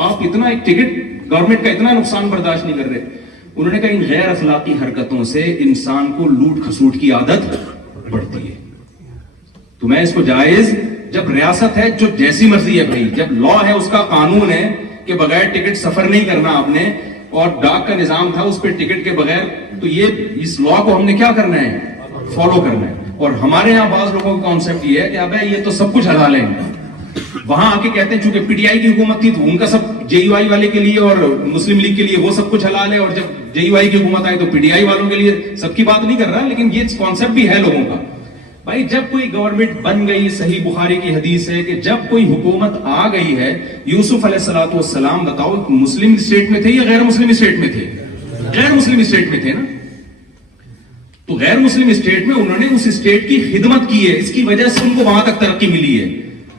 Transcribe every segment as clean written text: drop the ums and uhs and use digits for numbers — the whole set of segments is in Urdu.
آپ اتنا ایک ٹکٹ گورنمنٹ کا اتنا نقصان برداشت نہیں کر رہے. انہوں نے کہا ان غیر اخلاقی حرکتوں سے انسان کو لوٹ کھسوٹ کی عادت بڑھتی ہے. تو میں اس کو جائز, جب ریاست ہے جو جیسی مرضی ہے بھائی, جب لا ہے اس کا قانون ہے کہ بغیر ٹکٹ سفر نہیں کرنا آپ نے, اور ڈاک کا نظام تھا اس پہ ٹکٹ کے بغیر, تو یہ اس لا کو ہم نے کیا کرنا ہے, فالو کرنا ہے. اور ہمارے یہاں بعض لوگوں کا کانسیپٹ یہ ہے کہ ابے یہ تو سب کچھ حلال ہے, وہاں آ کے کہتے ہیں چونکہ پی ٹی آئی کی حکومت تھی تو ان کا سب جے یو آئی والے کے لیے اور مسلم لیگ کے لیے وہ سب کچھ حلال ہے, اور جب جے یو آئی کی حکومت آئی تو پی ٹی آئی والوں کے لیے. سب کی بات نہیں کر رہا, لیکن یہ کانسیپٹ بھی ہے لوگوں کا. بھائی جب کوئی گورنمنٹ بن گئی, صحیح بخاری کی حدیث ہے کہ جب کوئی حکومت آ گئی ہے, یوسف علیہ الصلوۃ والسلام بتاؤ مسلم اسٹیٹ میں تھے یا غیر مسلم اسٹیٹ میں تھے؟ غیر مسلم اسٹیٹ میں تھے نا. تو غیر مسلم اسٹیٹ میں انہوں نے اس اسٹیٹ کی خدمت کی ہے, اس کی وجہ سے ان کو وہاں تک ترقی ملی ہے.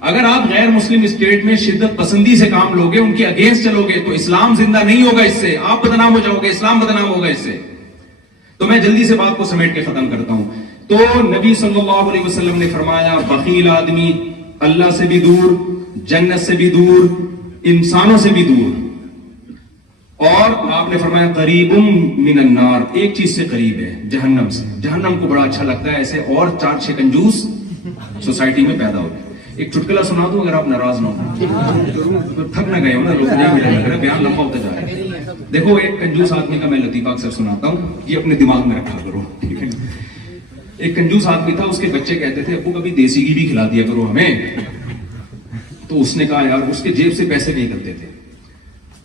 اگر آپ غیر مسلم اسٹیٹ میں شدت پسندی سے کام لوگے, ان کے اگینسٹ چلو گے, تو اسلام زندہ نہیں ہوگا, اس سے آپ بدنام ہو جاؤ گے, اسلام بدنام ہوگا اس سے. تو میں جلدی سے بات کو سمیٹ کے ختم کرتا ہوں. تو نبی صلی اللہ علیہ وسلم نے فرمایا بخیل آدمی اللہ سے بھی دور, جنت سے بھی دور, انسانوں سے بھی دور. اور آپ نے فرمایا قریب من النار, ایک چیز سے قریب ہے, جہنم سے. جہنم کو بڑا اچھا لگتا ہے ایسے اور 4-6 کنجوس سوسائٹی میں پیدا ہوتے. ایک چٹکلا سنا دوں اگر آپ ناراض نہ ہو, تھک نہ گئے ہو نا, لوگ بیان لمبا ہوتا جا رہا ہے. دیکھو ایک کنجوس آدمی کا میں لطیفہ اکثر سناتا ہوں, یہ اپنے دماغ میں رکھا کرو, ٹھیک ہے. ایک کنجوس آدمی تھا, اس کے بچے کہتے تھے ابو کبھی دیسی گھی بھی کھلا دیا کرو ہمیں. تو اس نے کہا یار, اس کے جیب سے پیسے نہیں کرتے تھے.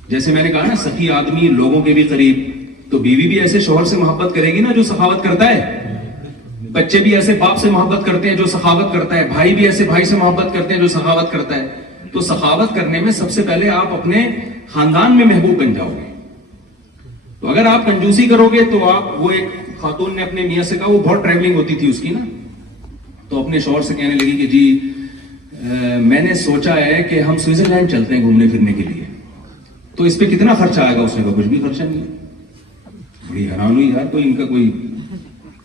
جیسے میں نے کہا نا سخی آدمی لوگوں کے بھی قریب, تو بیوی بھی ایسے شوہر سے محبت کرے گی نا جو سخاوت کرتا ہے, بچے بھی ایسے باپ سے محبت کرتے ہیں جو سخاوت کرتا ہے, بھائی بھی ایسے بھائی سے محبت کرتے ہیں جو سخاوت کرتا ہے. تو سخاوت کرنے میں سب سے پہلے آپ اپنے خاندان میں محبوب بن جاؤ گے. تو اگر آپ کنجوسی کرو گے تو آپ, وہ ایک خاتون نے اپنے میاں سے کہا, وہ بہت ٹریولنگ ہوتی تھی اس کی نا, تو اپنے شوہر سے کہنے لگی کہ جی میں نے سوچا ہے کہ ہم سوئٹزرلینڈ چلتے ہیں گھومنے پھرنے کے لیے, تو اس پہ کتنا خرچہ آئے گا؟ اس نے کہا کچھ بھی خرچہ نہیں. بڑی حیران ہوئی یار, کوئی ان کا کوئی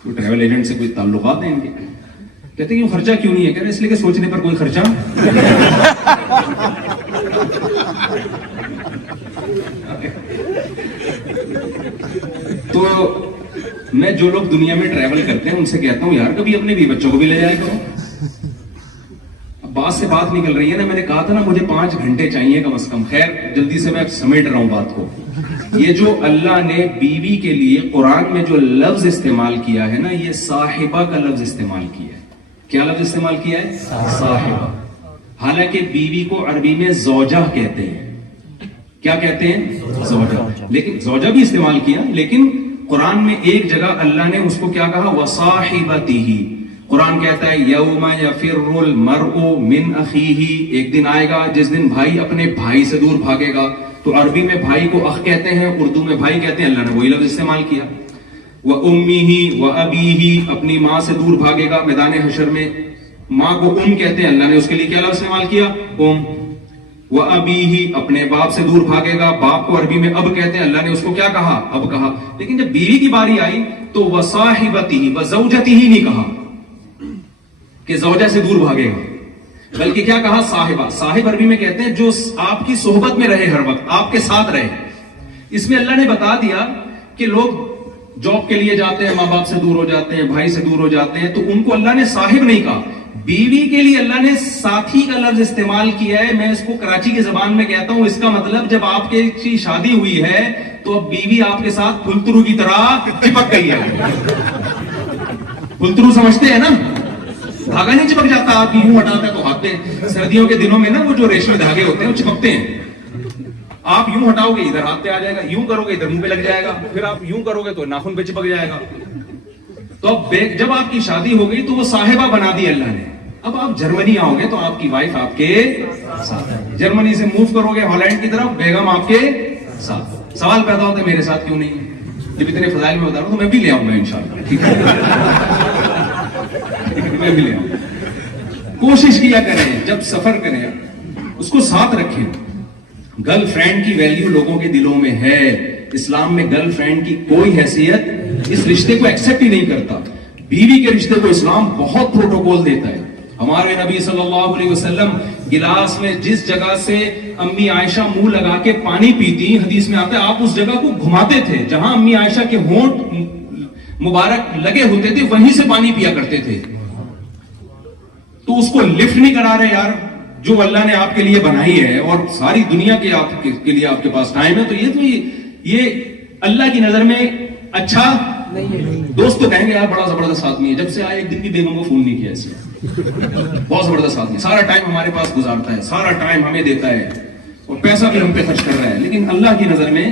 ٹریول ایجنٹ سے کوئی تعلقات ہیں ان کے. کہتے ہیں خرچہ کیوں نہیں ہے؟ کہتے ہیں اس لیے کہ سوچنے پر کوئی خرچہ. تو میں جو لوگ دنیا میں ٹریول کرتے ہیں ان سے کہتا ہوں یار کبھی اپنے بھی بچوں کو بھی لے جائے کرو. بات سے بات نکل رہی ہے نا, میں نے کہا تھا نا مجھے 5 گھنٹے چاہیے کم از کم. خیر جلدی سے میں سمیٹ رہا ہوں بات کو. یہ جو اللہ نے بیوی کے لیے قرآن میں جو لفظ استعمال کیا ہے نا, یہ صاحبہ کا لفظ استعمال کیا ہے. کیا لفظ استعمال کیا ہے؟ صاحبہ. حالانکہ بیوی کو عربی میں زوجہ کہتے ہیں. کیا کہتے ہیں؟ زوجہ. لیکن زوجہ بھی استعمال کیا, لیکن قرآن میں ایک جگہ اللہ نے اس کو کیا کہا؟ وصاحبتہ. قرآن کہتا ہے یوم یفر المرء من اخیہ, ایک دن آئے گا جس دن بھائی اپنے بھائی سے دور بھاگے گا. تو عربی میں بھائی کو اخ کہتے ہیں, اردو میں بھائی کہتے ہیں. اللہ نے وہی لفظ استعمال کیا. وَأُمِّهِ وَأَبِيهِ, اپنی ماں سے دور بھاگے گا میدان حشر میں. ماں کو کہتے ہیں, اللہ نے اس کے لیے کیا لفظ استعمال کیا؟ وَأَبِيهِ, اپنے باپ سے دور بھاگے گا. باپ کو عربی میں اب کہتے ہیں, اللہ نے اس کو کیا کہا؟ اب کہا. لیکن جب بیوی کی باری آئی تو وَصَاحِبَتِهِ وَزَوْجَتِهِ نہیں کہا کہ زوجہ سے دور بھاگے گا, بلکہ کیا کہا؟ صاحبہ. صاحب عربی میں کہتے ہیں جو آپ کی صحبت میں رہے, ہر وقت آپ کے ساتھ رہے. اس میں اللہ نے بتا دیا کہ لوگ جاب کے لیے جاتے ہیں, ماں باپ سے دور ہو جاتے ہیں, بھائی سے دور ہو جاتے ہیں, تو ان کو اللہ نے صاحب نہیں کہا. بیوی کے لیے اللہ نے ساتھی کا لفظ استعمال کیا ہے. میں اس کو کراچی کی زبان میں کہتا ہوں, اس کا مطلب جب آپ کی شادی ہوئی ہے تو اب بیوی آپ کے ساتھ پھلترو کی طرح چپک گئی ہے. پھلترو سمجھتے ہیں نا, دھاگا نہیں چپک جاتا, آپ یوں ہٹاتے ہیں تو ہاتھ پہ. سردیوں کے دنوں میں نا وہ جو ریشمی دھاگے ہوتے ہیں وہ چپکتے ہیں. آپ یوں ہٹاؤ گے ادھر ہاتھ پہ آ جائے گا, یوں کرو گے ادھر منہ پہ لگ جائے گا, پھر آپ یوں کرو گے تو ناخن پہ چپک جائے گا. تو اب جب آپ کی شادی ہو گئی تو وہ صاحبہ بنا دی اللہ نے. اب آپ جرمنی آؤ گے تو آپ کی وائف آپ کے ساتھ, جرمنی سے موو کرو گے ہالینڈ کی طرف, بیگم آپ کے ساتھ. سوال پیدا ہوتا ہے میرے ساتھ کیوں نہیں؟ جب اتنے فضائل میں بتا رہا ہوں تو میں بھی لے آؤں گا انشاءاللہ. ٹھیک ہے, میں بھی لے آؤں. کوشش کیا کریں جب سفر کریں اس کو ساتھ رکھیں. گرل فرینڈ کی ویلیو لوگوں کے دلوں میں ہے. اسلام میں گرل فرینڈ کی کوئی حیثیت اس رشتے کو ایکسپٹ ہی نہیں کرتا. بیوی کے رشتے کو اسلام بہت پروٹوکول دیتا ہے. ہمارے نبی صلی اللہ علیہ وسلم گلاس میں جس جگہ سے امی عائشہ منہ لگا کے پانی پیتی، حدیث میں آتا ہے آپ اس جگہ کو گھماتے تھے جہاں امی عائشہ کے ہونٹ مبارک لگے ہوتے تھے، وہیں سے پانی پیا کرتے تھے. تو اس کو لفٹ نہیں کرا رہے یار، جو اللہ نے آپ کے لیے بنائی ہے اور ساری دنیا کے لیے آپ کے پاس ٹائم ہے، تو یہ اللہ کی نظر میں اچھا دوست تو کہیں گے یار بڑا زبردست آدمی ہے، جب سے آئے ایک دن بھی بیگم کو فون نہیں کیا اس نے، بہت زبردست آدمی، سارا ٹائم ہمارے پاس گزارتا ہے، سارا ٹائم ہمیں دیتا ہے اور پیسہ بھی ہم پہ خرچ کر رہا ہے، لیکن اللہ کی نظر میں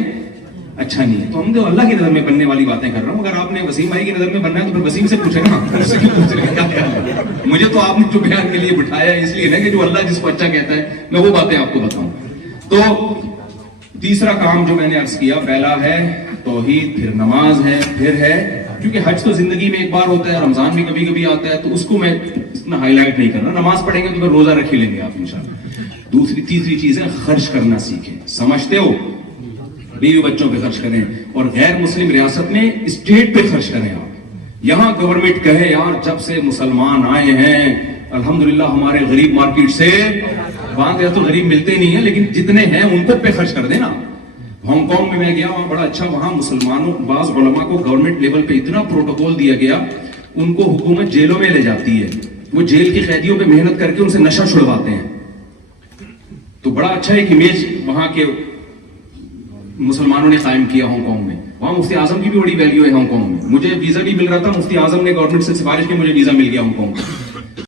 اچھا نہیں ہے. تو ہم تو اللہ کی نظر میں بننے والی باتیں کر رہا ہوں. اگر آپ نے وسیم بھائی کی نظر میں بننا ہے تو پھر وسیم سے پوچھے نا، مجھ سے کیوں پوچھ رہے ہیں؟ کیا خیال ہے؟ مجھے تو آپ نے جو بیان کے لیے بٹھایا ہے اس لیے نا کہ جو اللہ جس کو اچھا کہتا ہے میں وہ باتیں آپ کو بتاؤں. تو تیسرا کام جو میں نے عرض کیا، پہلا ہے توحید، پھر نماز ہے، پھر ہے کیونکہ حج تو زندگی میں ایک بار ہوتا ہے، رمضان بھی کبھی کبھی آتا ہے، تو اس کو میں اتنا ہائی لائٹ نہیں کرنا. نماز پڑھیں گے تو پھر روزہ رکھ ہی لیں گے آپ انشاءاللہ. تیسری چیز ہے خرچ کرنا سیکھیں. سمجھتے ہو؟ بیوی بچوں پہ خرچ کریں اور غیر مسلم ریاست میں اسٹیٹ پہ خرچ کریں. آپ یہاں گورنمنٹ کہے یار جب سے مسلمان آئے ہیں الحمدللہ ہمارے غریب مارکیٹ سے، وہاں تو غریب ملتے نہیں ہیں لیکن جتنے ہیں ان کو پہ خرچ کر دینا. ہانگ کانگ میں گیا، وہاں بڑا اچھا، وہاں مسلمانوں بعض علماء کو گورنمنٹ لیول پہ اتنا پروٹوکول دیا گیا، ان کو حکومت جیلوں میں لے جاتی ہے، وہ جیل کی قیدیوں پہ محنت کر کے ان سے نشہ چھڑواتے ہیں. تو بڑا اچھا ایک امیج وہاں کے مسلمانوں نے قائم کیا ہانگ کانگ میں. وہاں مفتی اعظم کی بھی بڑی ویلیو ہے ہانگ کانگ میں. مجھے ویزا نہیں مل رہا تھا، مفتی اعظم نے گورنمنٹ سے سفارش کی، مجھے ویزا مل گیا ہانگ کانگ.